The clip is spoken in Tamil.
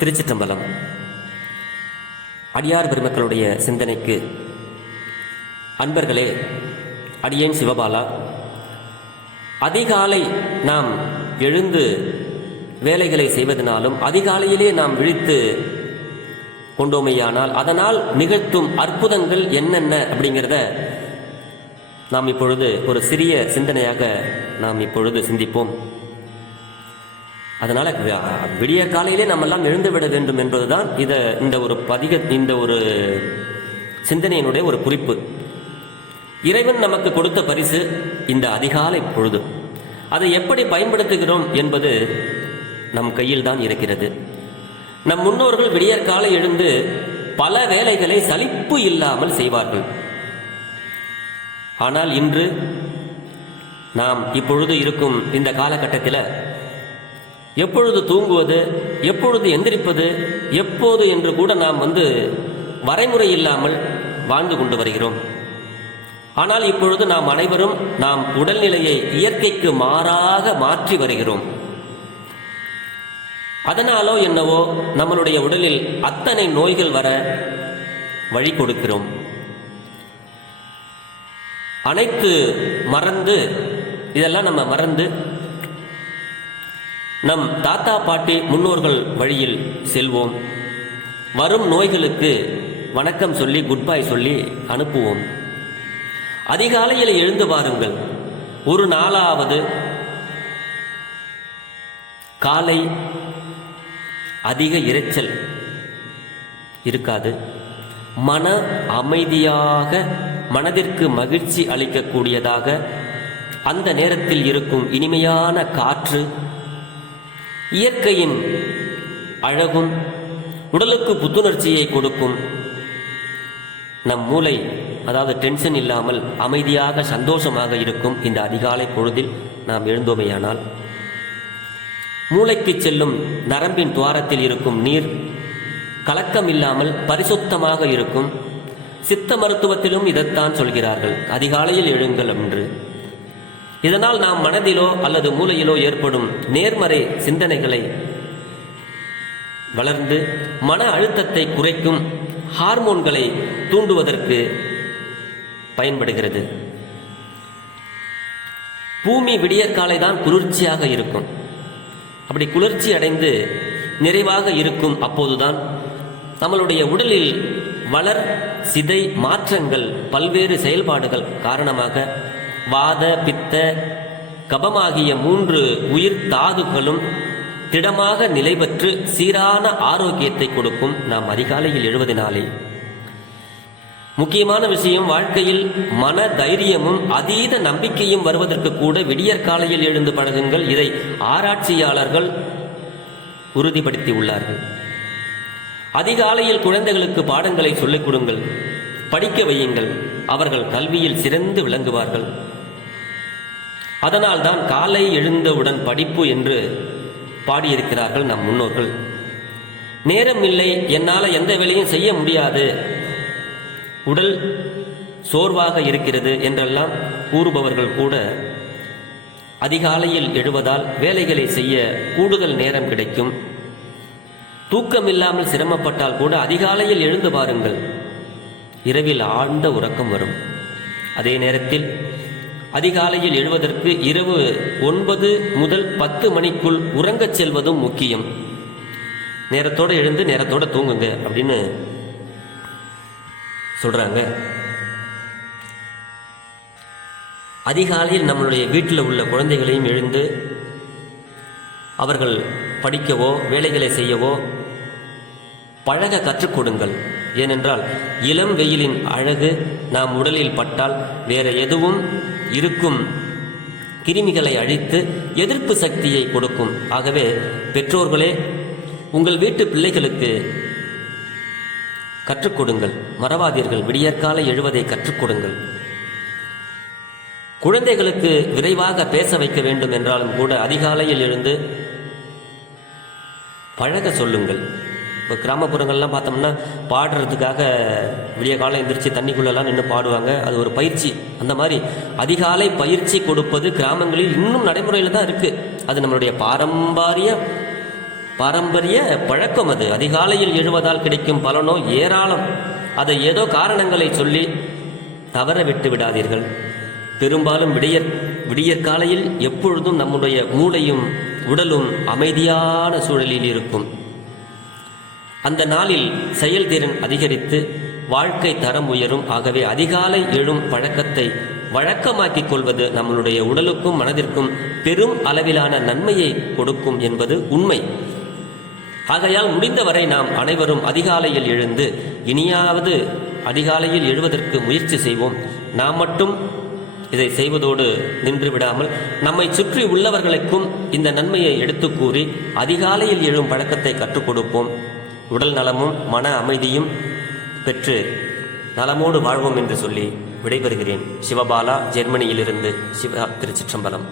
திருச்சிற்றம்பலம். அடியார் பெருமக்களுடைய சிந்தனைக்கு அன்பர்களே அடியேன் சிவபாலா. அதிகாலை நாம் எழுந்து வேலைகளை செய்வதனாலும் அதிகாலையிலே நாம் விழித்து கொண்டோமையானால் அதனால் நிகழ்த்தும் அற்புதங்கள் என்னென்ன அப்படிங்கிறத நாம் இப்பொழுது ஒரு சிறிய சிந்தனையாக நாம் இப்பொழுது சிந்திப்போம். அதனால விடிய காலையிலே நம்ம எல்லாம் எழுந்து விட வேண்டும் என்பதுதான் இத இந்த ஒரு பதிக இந்த ஒரு சிந்தனையினுடைய ஒரு குறிப்பு. இறைவன் நமக்கு கொடுத்த பரிசு இந்த அதிகாலை பொழுது. அதை எப்படி பயன்படுத்துகிறோம் என்பது நம் கையில் தான் இருக்கிறது. நம் முன்னோர்கள் விடியற் காலை எழுந்து பல வேலைகளை சலிப்பு இல்லாமல் செய்வார்கள். ஆனால் இன்று நாம் இப்பொழுது இருக்கும் இந்த காலகட்டத்தில் எப்பொழுது தூங்குவது எப்பொழுது எந்திரிப்பது எப்போது என்று கூட நாம் வந்து வரைமுறை இல்லாமல் வாழ்ந்து கொண்டு வருகிறோம். ஆனால் இப்பொழுது நாம் அனைவரும் நாம் உடல்நிலையை இயற்கைக்கு மாறாக மாற்றி வருகிறோம். அதனாலோ என்னவோ நம்மளுடைய உடலில் அத்தனை நோய்கள் வர வழி கொடுக்கிறோம். அனைத்து மறந்து இதெல்லாம் நம்ம மறந்து நம் தாத்தா பாட்டி முன்னோர்கள் வழியில் செல்வோம். வரும் நோய்களுக்கு வணக்கம் சொல்லி குட் பை சொல்லி அனுப்புவோம். அதிகாலையில் எழுந்து பாருங்கள் ஒரு நாளாவது காலை அதிக இரைச்சல் இருக்காது. மன அமைதியாக மனதிற்கு மகிழ்ச்சி அளிக்கக்கூடியதாக அந்த நேரத்தில் இருக்கும் இனிமையான காற்று இயற்கையின் அழகும் உடலுக்கு புத்துணர்ச்சியை கொடுக்கும் நம் மூளை அதாவது டென்ஷன் இல்லாமல் அமைதியாக சந்தோஷமாக இருக்கும் இந்த அதிகாலை பொழுதில் நாம் எழுந்தோமையானால் மூளைக்கு செல்லும் நரம்பின் துவாரத்தில் இருக்கும் நீர் கலக்கம் இல்லாமல் பரிசுத்தமாக இருக்கும். சித்த மருத்துவத்திலும் இதைத்தான் சொல்கிறார்கள். அதிகாலையில் எழுங்கள் என்று இதனால் நாம் மனதிலோ அல்லது மூளையிலோ ஏற்படும் நேர்மறை சிந்தனைகளை வளர்ந்து மன அழுத்தத்தை குறைக்கும் ஹார்மோன்களை தூண்டுவதற்கு பயன்படுகிறது. பூமி விடியற்காலை தான் குளிர்ச்சியாக இருக்கும். அப்படி குளிர்ச்சி அடைந்து நிறைவாக இருக்கும் அப்போதுதான் நம்மளுடைய உடலில் வளர் சிதை மாற்றங்கள் பல்வேறு செயல்பாடுகள் காரணமாக வாத பித்த கபமாகிய மூன்று உயிர் தாதுகளும் திடமாக நிலை பெற்று சீரான ஆரோக்கியத்தை கொடுக்கும் நாம் அதிகாலையில் எழுவதனாலே. முக்கியமான விஷயம் வாழ்க்கையில் மன தைரியமும் அதீத நம்பிக்கையும் வருவதற்கு கூட விடியற் காலையில் எழுந்து பழகுங்கள். இதை ஆராய்ச்சியாளர்கள் உறுதிப்படுத்தி உள்ளார்கள். அதிகாலையில் குழந்தைகளுக்கு பாடங்களை சொல்லிக் கொடுங்கள். படிக்க வையுங்கள். அவர்கள் கல்வியில் சிறந்து விளங்குவார்கள். அதனால்தான் காலை எழுந்தவுடன் படிப்பு என்று பாடியிருக்கிறார்கள் நம் முன்னோர்கள். நேரம் இல்லை என்னால் எந்த வேலையும் செய்ய முடியாது. உடல் சோர்வாக இருக்கிறது என்றெல்லாம் கூறுபவர்கள் கூட அதிகாலையில் எழுவதால் வேலைகளை செய்ய கூடுதல் நேரம் கிடைக்கும். தூக்கம் இல்லாமல் சிரமப்பட்டால் கூட அதிகாலையில் எழுந்து பாருங்கள். இரவில் ஆழ்ந்த உறக்கம் வரும். அதே நேரத்தில் அதிகாலையில் எழுவதற்கு இரவு ஒன்பது முதல் பத்து மணிக்குள் உறங்கச் செல்வதும் முக்கியம். நேரத்தோடு எழுந்து நேரத்தோடு தூங்குங்க அப்படின்னு சொல்கிறாங்க அதிகாலையில் நம்மளுடைய வீட்டில் உள்ள குழந்தைகளையும் எழுந்து அவர்கள் படிக்கவோ வேலைகளை செய்யவோ பழக கற்றுக் கொடுங்கள். ஏனென்றால் இளம் வெயிலின் அழகு நாம் உடலில் பட்டால் வேற எதுவும் இருக்கும். கிருமிகளை அழித்து எதிர்ப்பு சக்தியை கொடுக்கும். ஆகவே பெற்றோர்களே உங்கள் வீட்டு பிள்ளைகளுக்கு கற்றுக் கொடுங்கள். மறவாதீர்கள். விடியற்கால எழுவதை கற்றுக் கொடுங்கள். குழந்தைகளுக்கு விரைவாக பேச வைக்க வேண்டும் என்றாலும் கூட அதிகாலையில் எழுந்து பழக சொல்லுங்கள். இப்போ கிராமப்புறங்கள்லாம் பார்த்தோம்னா பாடுறதுக்காக விடிய காலம் எந்திரிச்சு தண்ணிக்குள்ளெல்லாம் நின்று பாடுவாங்க. அது ஒரு பயிற்சி. அந்த மாதிரி அதிகாலை பயிற்சி கொடுப்பது கிராமங்களில் இன்னும் நடைமுறையில் தான் இருக்குது அது நம்மளுடைய பாரம்பரிய பாரம்பரிய பழக்கம் அது. அதிகாலையில் எழுவதால் கிடைக்கும் பலனோ ஏராளம். அதை ஏதோ காரணங்களை சொல்லி தவற விட்டு விடாதீர்கள். பெரும்பாலும் விடியற் விடியற்காலையில் எப்பொழுதும் நம்முடைய மூளையும் உடலும் அமைதியான சூழலில் இருக்கும். அந்த நாளில் செயல்திறன் அதிகரித்து வாழ்க்கை தரம் உயரும். ஆகவே அதிகாலை எழும் பழக்கத்தை வழக்கமாக்கிக் கொள்வது நம்மளுடைய உடலுக்கும் மனதிற்கும் பெரும் அளவிலான நன்மையை கொடுக்கும் என்பது உண்மை. ஆகையால் முடிந்தவரை நாம் அனைவரும் அதிகாலையில் எழுந்து இனியாவது அதிகாலையில் எழுவதற்கு முயற்சி செய்வோம். நாம் மட்டும் இதை செய்வதோடு நின்று விடாமல் நம்மை சுற்றி உள்ளவர்களுக்கும் இந்த நன்மையை எடுத்து கூறி அதிகாலையில் எழும் பழக்கத்தை கற்றுக் கொடுப்போம். உடல் நலமும் மன அமைதியும் பெற்று நலமோடு வாழ்வோம் என்று சொல்லி விடைபெறுகிறேன். சிவபாலா ஜெர்மனியிலிருந்து சிவா திருச்சிற்றம்பலம்.